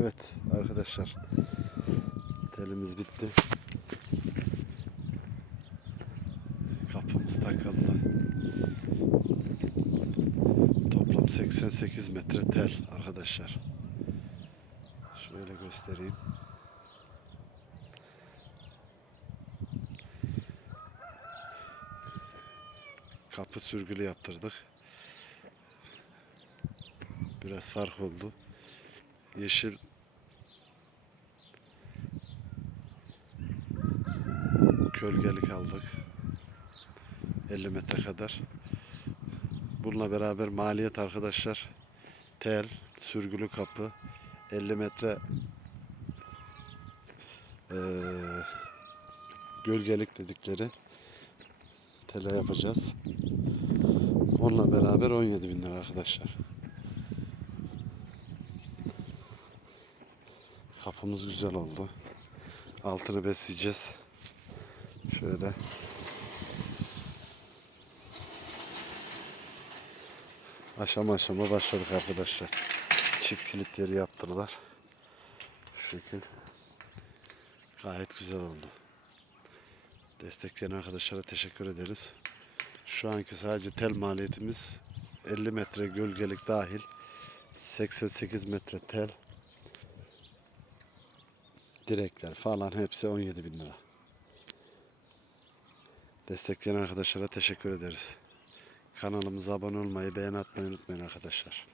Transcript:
Evet arkadaşlar. Telimiz bitti. Kapımız takıldı. Toplam 88 metre tel arkadaşlar. Şöyle göstereyim. Kapı sürgülü yaptırdık. Biraz fark oldu. Yeşil kölgelik aldık. 50 metre kadar. Bununla beraber maliyet arkadaşlar tel, sürgülü kapı, 50 metre eee, gölgelik dedikleri tele yapacağız. Onunla beraber 17 bin lira arkadaşlar. Kapımız güzel oldu. Altını besleyeceğiz. Şöyle. Aşama aşama başladık arkadaşlar. Çift kilit yeri yaptırdılar. Şu şekil. Gayet güzel oldu. Destekleyen arkadaşlara teşekkür ederiz. Şu anki sadece tel maliyetimiz 50 metre gölgelik dahil 88 metre tel direkler falan hepsi 17 bin lira. Destekleyen arkadaşlara teşekkür ederiz. Kanalımıza abone olmayı, beğen atmayı unutmayın arkadaşlar.